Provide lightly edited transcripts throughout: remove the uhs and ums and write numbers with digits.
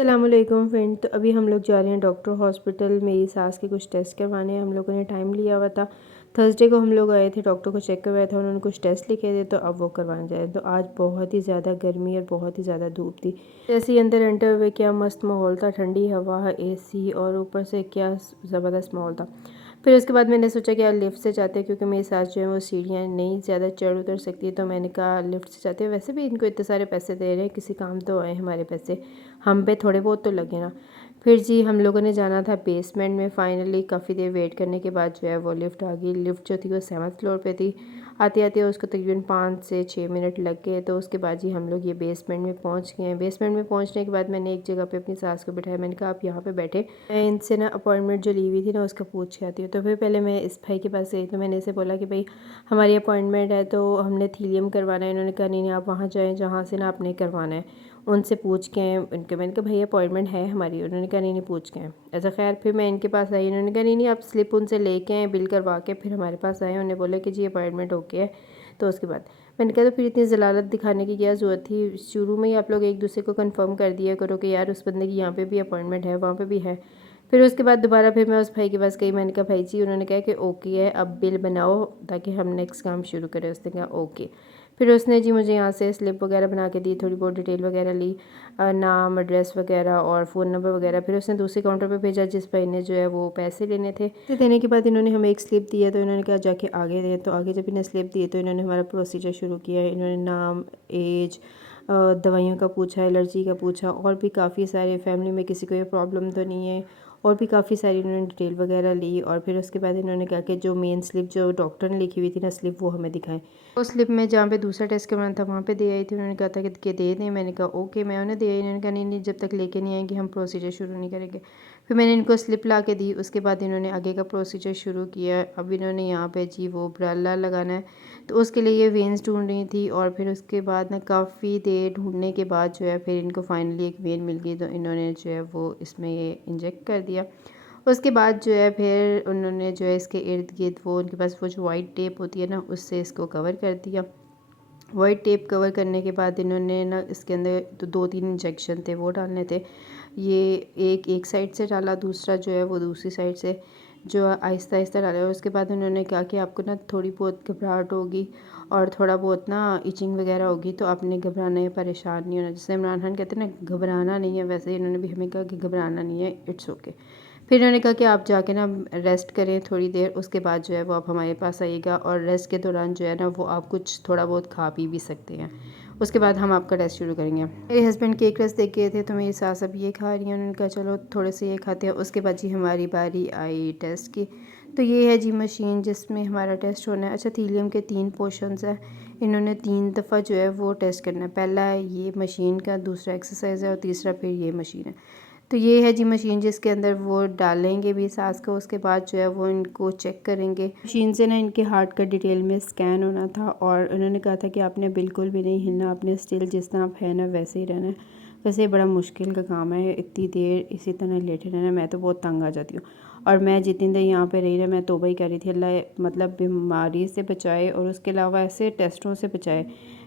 अस्सलामुअलैकुम फ्रेंड। तो अभी हम लोग जा रहे हैं डॉक्टर हॉस्पिटल। मेरी सास के कुछ टेस्ट करवाने हैं। हम लोगों ने टाइम लिया हुआ था। थर्सडे को हम लोग आए थे, डॉक्टर को चेक करवाया था, उन्होंने कुछ टेस्ट लिखे थे, तो अब वो करवाने जाए। तो आज बहुत ही ज़्यादा गर्मी और बहुत ही ज़्यादा धूप थी। जैसे ही अंदर एंटर हुए, क्या मस्त माहौल था, ठंडी हवा, एसी और ऊपर से क्या ज़बरदस्त माहौल था। फिर उसके बाद मैंने सोचा कि यार लिफ्ट से जाते हैं, क्योंकि मेरी सास जो है वो सीढ़ियाँ नहीं ज़्यादा चढ़ उतर सकती, तो मैंने कहा लिफ्ट से जाते हैं। वैसे भी इनको इतने सारे पैसे दे रहे हैं, किसी काम तो आए हमारे पैसे, हम पे थोड़े बहुत तो लगे ना। फिर जी हम लोगों ने जाना था बेसमेंट में। फाइनली काफ़ी देर वेट करने के बाद जो है वो लिफ्ट आ गई। लिफ्ट जो थी वो 7th फ्लोर पे थी। आते आते उसको तकरीबन 5 से 6 मिनट लग गए। तो उसके बाद जी हम लोग ये बेसमेंट में पहुंच गए हैं। बेसमेंट में पहुंचने के बाद मैंने एक जगह पे अपनी सास को बिठाया। मैंने कहा आप यहाँ पे बैठे, मैं इनसे ना अपॉइंटमेंट जो ली हुई थी ना उसका पूछ के आती हूँ। तो फिर पहले मैं इस भाई के पास गई, तो मैंने इसे बोला कि भाई हमारी अपॉइंटमेंट है, तो हमने थीलियम करवाना है। इन्होंने कहा नहीं नहीं, आप वहाँ जाएँ जहाँ से ना आपने करवाना है, उनसे पूछ के आए उनके। मैंने कहा भैया अपॉइंटमेंट है हमारी। उन्होंने कहा नहीं नहीं, पूछ के आए। ऐसा खैर फिर मैं इनके पास आई। इन्होंने कहा नहीं नहीं, आप स्लिप उनसे लेके आए, बिल करवा के फिर हमारे पास आए। उन्होंने बोला कि जी अपॉइंटमेंट ओके है। तो उसके बाद मैंने कहा तो फिर इतनी जलालत दिखाने की क्या ज़रूरत थी, शुरू में ही आप लोग एक दूसरे को कंफर्म कर दिया करो कि यार उस बंदे की यहाँ पे भी अपॉइंटमेंट है, वहाँ पे भी है। फिर उसके बाद दोबारा फिर मैं उस भाई के पास गई। मैंने कहा भाई जी, उन्होंने कहा कि ओके है, अब बिल बनाओ ताकि हम नेक्स्ट काम शुरू करें। उसने कहा ओके। फिर उसने जी मुझे यहाँ से स्लिप वगैरह बना के दी, थोड़ी बहुत डिटेल वगैरह ली, नाम एड्रेस वगैरह और फ़ोन नंबर वगैरह। फिर उसने दूसरे काउंटर पे भेजा जिस भाई ने जो है वो पैसे लेने थे। पैसे देने के बाद इन्होंने हमें एक स्लिप दिया, तो इन्होंने कहा जाके आगे दें। तो आगे जब इन्हें स्लिप दी तो इन्होंने हमारा प्रोसीजर शुरू किया। इन्होंने नाम, एज, दवाइयों का पूछा, एलर्जी का पूछा, और भी काफ़ी सारे, फैमिली में किसी को ये प्रॉब्लम तो नहीं है, और भी काफ़ी सारी इन्होंने डिटेल वगैरह ली। और फिर उसके बाद इन्होंने कहा कि जो मेन स्लिप जो डॉक्टर ने लिखी हुई थी ना स्लिप, वो हमें दिखाएं। उस स्लिप में जहाँ पे दूसरा टेस्ट करवाना था वहाँ पे दे आई थी। उन्होंने कहा था कि दे दें। मैंने कहा ओके, मैं उन्हें दे आई। इन्होंने कहा नहीं नहीं, जब तक लेके नहीं आएंगे हम प्रोसीजर शुरू नहीं करेंगे। फिर मैंने इनको स्लिप ला के दी। उसके बाद इन्होंने आगे का प्रोसीजर शुरू किया। अब इन्होंने यहाँ पे जी वो ब्राला लगाना है, तो उसके लिए ये वेन्स ढूंढ रही थी। और फिर उसके बाद ना काफ़ी देर ढूंढने के बाद जो है फिर इनको फाइनली एक वेन मिल गई, तो इन्होंने जो है वो इसमें ये इंजेक्ट कर दिया। उसके बाद जो है फिर उन्होंने जो है इसके इर्द गिर्द वो उनके पास वो जो वाइट टेप होती है ना, उससे इसको कवर कर दिया। वाइट टेप कवर करने के बाद इन्होंने ना इसके अंदर तो 2-3 इंजेक्शन थे वो डालने थे। ये एक साइड से डाला, दूसरा जो है वो दूसरी साइड से, जो आहिस्ता आहिस्ता डाला। और उसके बाद उन्होंने कहा कि आपको ना थोड़ी बहुत घबराहट होगी और थोड़ा बहुत ना इचिंग वगैरह होगी, तो आपने घबराना है, परेशान नहीं होना। जैसे इमरान खान कहते हैं ना घबराना नहीं है, वैसे ही इन्होंने भी हमें कहा कि घबराना नहीं है, इट्स ओके। फिर इन्होंने कहा कि आप जाके ना रेस्ट करें थोड़ी देर, उसके बाद जो है वो आप हमारे पास आइएगा, और रेस्ट के दौरान जो है ना वो आप कुछ थोड़ा बहुत खा पी भी सकते हैं। उसके बाद हम आपका टेस्ट शुरू करेंगे। मेरे हस्बैंड केक रस देख गए थे, तो मेरी सास अब ये खा रही हैं। उन्होंने कहा चलो थोड़े से ये खाते हैं। उसके बाद जी हमारी बारी आई टेस्ट की। तो ये है जी मशीन जिसमें हमारा टेस्ट होना है। अच्छा, थीलियम के 3 पोर्शंस हैं। इन्होंने 3 दफ़ा जो है वो टेस्ट करना है। पहला है ये मशीन का, दूसरा एक्सरसाइज है, और तीसरा फिर ये मशीन है। तो ये है जी मशीन जिसके अंदर वो डालेंगे भी सांस को। उसके बाद जो है वो इनको चेक करेंगे। मशीन से ना इनके हार्ट का डिटेल में स्कैन होना था, और उन्होंने कहा था कि आपने बिल्कुल भी नहीं हिलना, आपने स्टिल जिस तरह आप है ना वैसे ही रहना है। वैसे बड़ा मुश्किल का काम है इतनी देर इसी तरह लेटे रहना। मैं तो बहुत तंग आ जाती हूँ, और मैं जितनी देर यहाँ पे रही ना, मैं तौबा ही कर रही थी अल्लाह मतलब बीमारी से बचाए, और उसके अलावा ऐसे टेस्टों से बचाए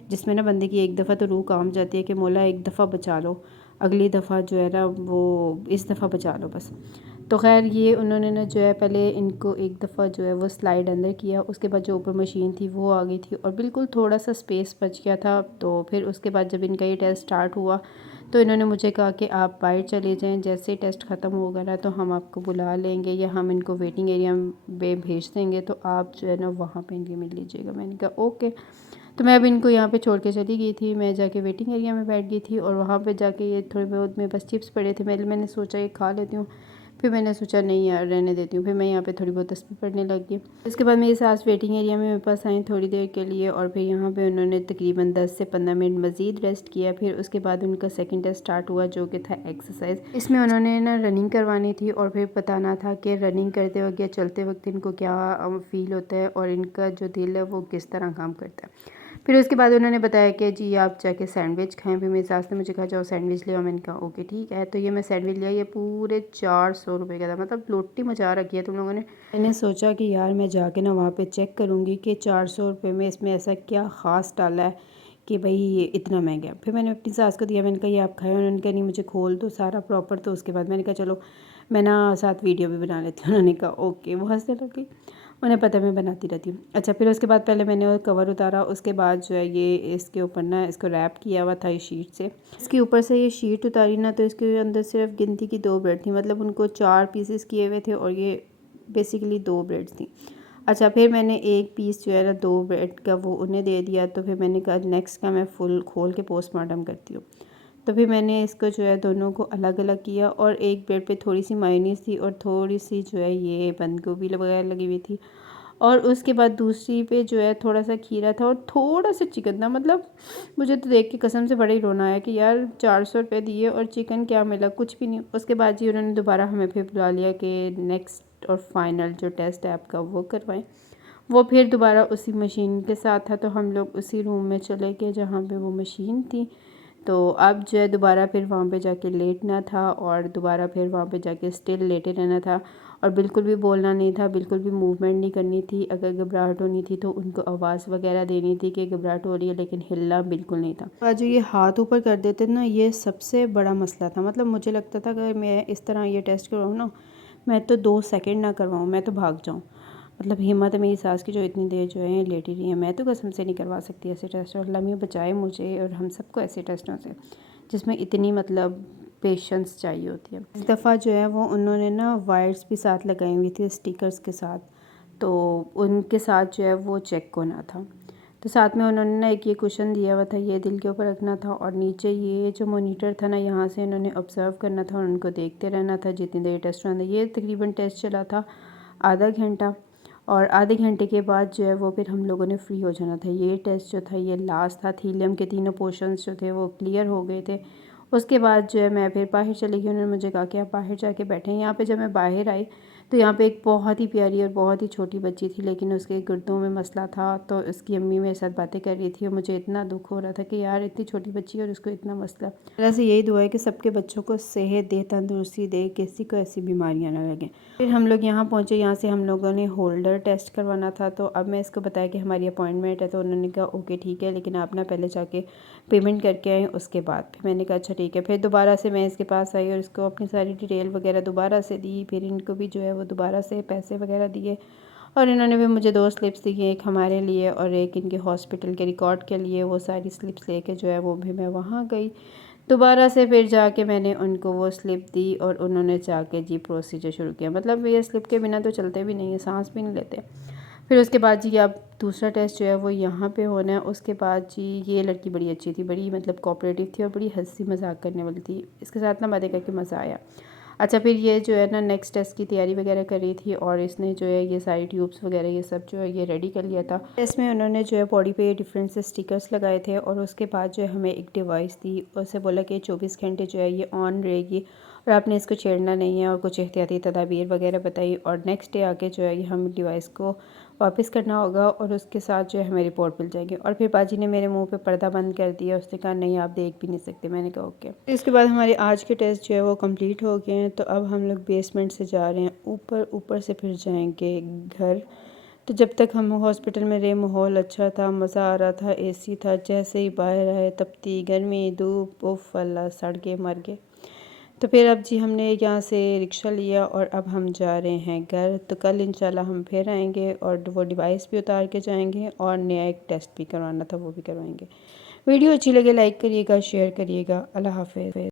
जिसमें ना बंदे की एक दफ़ा तो रूह काम जाती है कि मौला एक दफ़ा बचा लो, अगली दफ़ा जो है ना वो इस दफ़ा बचा लो बस। तो खैर ये उन्होंने ना जो है पहले इनको एक दफ़ा जो है वो स्लाइड अंदर किया। उसके बाद जो ऊपर मशीन थी वो आ गई थी, और बिल्कुल थोड़ा सा स्पेस बच गया था। तो फिर उसके बाद जब इनका ये टेस्ट स्टार्ट हुआ, तो इन्होंने मुझे कहा कि आप बाहर चले जाएं, जैसे ही टेस्ट ख़त्म होगा ना तो हम आपको बुला लेंगे, या हम इनको वेटिंग एरिया में भेज देंगे, तो आप जो है ना वहाँ पे इनके मिल लीजिएगा। मैंने कहा ओके। तो मैं अब इनको यहाँ पे छोड़ के चली गई थी। मैं जाके वेटिंग एरिया में बैठ गई थी, और वहाँ पे जाके ये थोड़े बहुत मेरे पास चिप्स पड़े थे। मैंने सोचा ये खा लेती हूँ, फिर मैंने सोचा नहीं यार रहने देती हूँ। फिर मैं यहाँ पे थोड़ी बहुत तस्बीह पढ़ने लग गई। इसके बाद मेरी सास वेटिंग एरिया में मेरे पास आई थोड़ी देर के लिए, और फिर यहाँ पे उन्होंने तकरीबन 10 से 15 मिनट मज़ीद रेस्ट किया। फिर उसके बाद उनका सेकंड टेस्ट स्टार्ट हुआ, जो कि था एक्सरसाइज। इसमें उन्होंने ना रनिंग करवानी थी, और फिर बताना था कि रनिंग करते वक्त या चलते वक्त इनको क्या फ़ील होता है, और इनका जो दिल है वो किस तरह काम करता है। फिर उसके बाद उन्होंने बताया कि जी आप जाके सैंडविच खाएं। फिर मेरी सास ने मुझे कहा जाओ सैंडविच ले आओ। मैंने कहा ओके ठीक है। तो ये मैं सैंडविच लिया। ये पूरे 400 रुपये का था, मतलब लोटी मचा रखी है तुम लोगों ने। मैंने सोचा कि यार मैं जाके ना वहाँ पे चेक करूँगी कि 400 रुपये में इसमें ऐसा क्या ख़ास डाला है कि भाई ये इतना महंगा है। फिर मैंने अपनी सास को दिया, मैंने कहा ये आप खाएं। उन्होंने कहा नहीं मुझे खोल दो सारा प्रॉपर। तो उसके बाद मैंने कहा चलो मैं ना साथ वीडियो भी बना लेती हूँ। उन्होंने कहा ओके। वो हंसने लगी, उन्हें पता है मैं बनाती रहती हूँ। अच्छा, फिर उसके बाद पहले मैंने कवर उतारा, उसके बाद जो है ये इसके ऊपर ना इसको रैप किया हुआ था इस शीट से। इसके ऊपर से ये शीट उतारी ना तो इसके अंदर सिर्फ गिनती की 2 ब्रेड थी, मतलब उनको 4 पीसेस किए हुए थे और ये बेसिकली 2 ब्रेड्स थी। अच्छा, फिर मैंने एक पीस जो है ना 2 ब्रेड का वो उन्हें दे दिया। तो फिर मैंने कहा नेक्स्ट का मैं फुल खोल के पोस्टमार्टम करती हूँ। तो फिर मैंने इसको जो है दोनों को अलग अलग किया और एक ब्रेड पे थोड़ी सी मायोनीज़ थी और थोड़ी सी जो है ये बंद गोभी वगैरह लगी हुई थी। और उसके बाद दूसरी पे जो है थोड़ा सा खीरा था और थोड़ा सा चिकन था। मतलब मुझे तो देख के कसम से बड़ा ही रोना आया कि यार 400 रुपये दिए और चिकन क्या मिला, कुछ भी नहीं। उसके बाद जी उन्होंने दोबारा हमें फिर बुला लिया कि नेक्स्ट और फाइनल जो टेस्ट है आपका वो करवाएं। वो फिर दोबारा उसी मशीन के साथ था। तो हम लोग उसी रूम में चले गए जहाँ पे वो मशीन थी। तो अब जो है दोबारा फिर वहाँ पे जाके लेटना था और दोबारा फिर वहाँ पे जाके स्टिल लेटे रहना था और बिल्कुल भी बोलना नहीं था, बिल्कुल भी मूवमेंट नहीं करनी थी। अगर घबराहट होनी थी तो उनको आवाज़ वगैरह देनी थी कि घबराहट हो रही है, लेकिन हिलना बिल्कुल नहीं था। आज ये हाथ ऊपर कर देते ना, ये सबसे बड़ा मसला था। मतलब मुझे लगता था अगर मैं इस तरह ये टेस्ट करवाऊँ ना, मैं तो 2 सेकंड ना करवाऊँ, मैं तो भाग जाऊँ। मतलब हिम्मत है मेरी सास की जो इतनी देर जो है लेटी रही है। मैं तो कसम से नहीं करवा सकती ऐसे टेस्ट। और अल्लाह मियां बचाए मुझे और हम सबको ऐसे टेस्टों से जिसमें इतनी मतलब पेशेंस चाहिए होती है। इस दफ़ा जो है वो उन्होंने ना वायर्स भी साथ लगाई हुई थी स्टिकर्स के साथ, तो उनके साथ जो है वो चेक होना था। तो साथ में उन्होंने ना एक ये कुशन दिया हुआ था, ये दिल के ऊपर रखना था और नीचे ये जो मॉनिटर था ना यहाँ से इन्होंने ऑब्ज़र्व करना था और उनको देखते रहना था जितनी देर टेस्ट होना था। ये तकरीबन टेस्ट चला था आधा घंटा और आधे घंटे के बाद जो है वो फिर हम लोगों ने फ्री हो जाना था। ये टेस्ट जो था ये लास्ट था। थीलियम के तीनों पोर्शंस जो थे वो क्लियर हो गए थे। उसके बाद जो है मैं फिर बाहर चली गई। उन्होंने मुझे कहा कि आप बाहर जाके बैठें। यहाँ पे जब मैं बाहर आई तो यहाँ पे एक बहुत ही प्यारी और बहुत ही छोटी बच्ची थी, लेकिन उसके गुर्दों में मसला था। तो उसकी अम्मी मेरे साथ बातें कर रही थी और मुझे इतना दुख हो रहा था कि यार इतनी छोटी बच्ची और उसको इतना मसला। तरह से यही दुआ है कि सबके बच्चों को सेहत दे, तंदुरुस्ती दे, किसी को ऐसी बीमारियाँ ना लगें। फिर हम लोग यहाँ पहुँचे। यहाँ से हम लोगों ने होल्डर टेस्ट करवाना था। तो अब मैं इसको बताया कि हमारी अपॉइंटमेंट है। तो उन्होंने कहा ओके ठीक है, लेकिन आप ना पहले जाके पेमेंट करके आए उसके बाद। फिर मैंने कहा अच्छा ठीक है। फिर दोबारा से मैं इसके पास आई और इसको अपनी सारी डिटेल वगैरह दोबारा से दी। फिर इनको भी जो है वो दोबारा से पैसे वगैरह दिए और इन्होंने भी मुझे 2 स्लिप्स दी, एक हमारे लिए और एक इनके हॉस्पिटल के रिकॉर्ड के लिए। वो सारी स्लिप्स लेके जो है वो भी मैं वहाँ गई दोबारा से। फिर जाके मैंने उनको वो स्लिप दी और उन्होंने जाके जी प्रोसीजर शुरू किया। मतलब ये स्लिप के बिना तो चलते भी नहीं है, सांस भी नहीं लेते। फिर उसके बाद जी अब दूसरा टेस्ट जो है वो यहाँ पे होना है। उसके बाद जी ये लड़की बड़ी अच्छी थी, बड़ी मतलब कोऑपरेटिव थी और बड़ी हंसी मजाक करने वाली थी। इसके साथ ना बातें करके मज़ा आया। अच्छा, फिर ये जो है ना नेक्स्ट टेस्ट की तैयारी वगैरह कर रही थी और इसने जो है ये सारी ट्यूब्स वगैरह ये सब जो है ये रेडी कर लिया था। इसमें उन्होंने जो है बॉडी पे डिफरेंट से स्टिकर्स लगाए थे और उसके बाद जो है हमें एक डिवाइस दी। उससे बोला कि 24 घंटे जो है ये ऑन रहेगी और आपने इसको छेड़ना नहीं है और कुछ एहतियाती तदाबीर वगैरह बताई। और नेक्स्ट डे आके जो है ये हम डिवाइस को वापस करना होगा और उसके साथ जो है हमें रिपोर्ट मिल जाएगी। और फिर बाजी ने मेरे मुंह पे पर्दा बंद कर दिया। उसने कहा नहीं आप देख भी नहीं सकते। मैंने कहा ओके। इसके बाद हमारे आज के टेस्ट जो है वो कंप्लीट हो गए हैं। तो अब हम लोग बेसमेंट से जा रहे हैं ऊपर, ऊपर से फिर जाएंगे घर। तो जब तक हम हॉस्पिटल में रहे माहौल अच्छा था, मज़ा आ रहा था, एसी था। जैसे ही बाहर आए तपती गर्मी, धूप, उफ अल्लाह, सड़ के मर गए। तो फिर अब जी हमने यहाँ से रिक्शा लिया और अब हम जा रहे हैं घर। तो कल इंशाल्लाह हम फिर आएंगे और वो डिवाइस भी उतार के जाएंगे और नया एक टेस्ट भी करवाना था वो भी करवाएंगे। वीडियो अच्छी लगे लाइक करिएगा, शेयर करिएगा। अल्लाह हाफ़िज़।